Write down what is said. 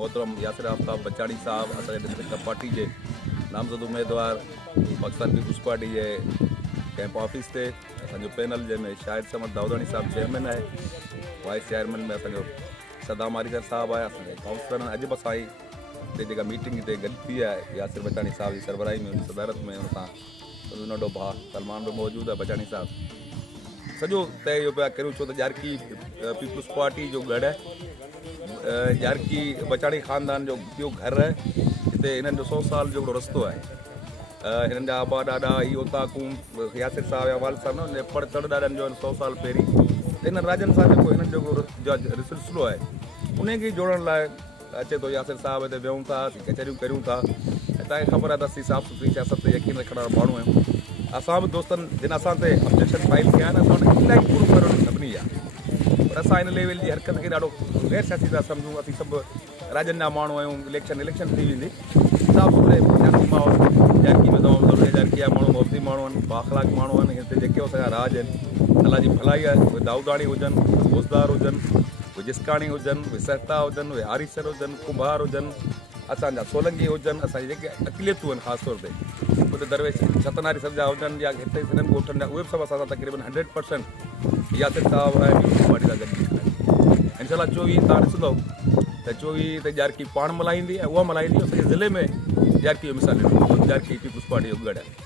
मोहतरम यासिर आफ्ताब बचाणी साहब असांजे डिस्ट्रिक्ट पार्टी के नामज़द उम्मीदवार पाकिस्तान पीपल्स पार्टी के कैंप ऑफिस से असो पैनल जैमें शाहिद समद दाऊदानी साहब चेयरमैन है, वाइस चेयरमैन में असो सदाम आरिकर साहब है, असांजे काउंसलर अॼु बस आई ते मीटिंग ते गॾु थी है यासिर बचाणी साहब की सरबराही में उन सदारत में उन नंढो भाउ सलमान भी मौजूद है। बचाणी साहब सॼो तय इहो पिया करूं छो त ॼारकी पीपल्स पार्टी जो गढ़ है, ॼारकी बचाणी ख़ानदान जो ॿियो घर है, हिते हिननि जो 100 साल जो रस्तो है। हिननि जा आबा ॾाॾा इहो ताकूं यासिर साहब या वाल साहब न पड़ चढ़ ॾाॾनि जो 100 साल पहिरीं हिननि राजन सां जेको हिननि जो सिलसिलो आहे उन खे जोड़ण लाइ अचे थो। यासिर साहब हिते विहूं था, कचहरियूं करियूं था, ऐं तव्हांखे ख़बर आहे त असीं साफ़ सुथरी सियासत ते यकीन रखण वारा माण्हू आहियूं। असां बि दोस्तनि जिन असां ते ऑब्जेक्शन फाइल कया आहिनि असां हुनखे इलाही पूरो करणु सभिनी आहे, पर असां हिन लेवल जी हरकत खे ॾाढो गैर सियासी था सम्झूं। असीं सभु राजन जा माण्हू आहियूं, इलेक्शन थी वेंदी साफ़ सुथरे सियासी माहौल ॼारकी में तमामु ज़रूरी ॼारकी जा माण्हू मुफ़्ती माण्हू आहिनि, बाख़लाक माण्हू आहिनि, हिते जेके असांजा राज आहिनि अलाह जी भलाई आहे। उहे दाऊदाणी हुजनि, रोज़दार हुजनि, उहे जिसकाणी हुजनि, उहे सहता हुजनि, उहे आरीसर हुजनि, कुंभार हुजनि, असांजा सोलंकी हुजनि, असांजी जेके अक़लियतूं आहिनि ख़ासि तौर ते उते दरवेश छतनारी सब्जा हुजनि या हिते हिननि ॻोठनि जा उहे बि सभु असां सां तक़रीबन 100% यासिर साहब ऐं पीपल्स पार्टी सां गॾु इनशाला 24 तव्हां ॾिसंदव त 24 ते ॼारकी पाण मल्हाईंदी ऐं उहा मल्हाईंदी असांजे ज़िले में ॼारकी जो मिसाल ॼारकी पीपल्स पार्टी जो गढ़ आहे।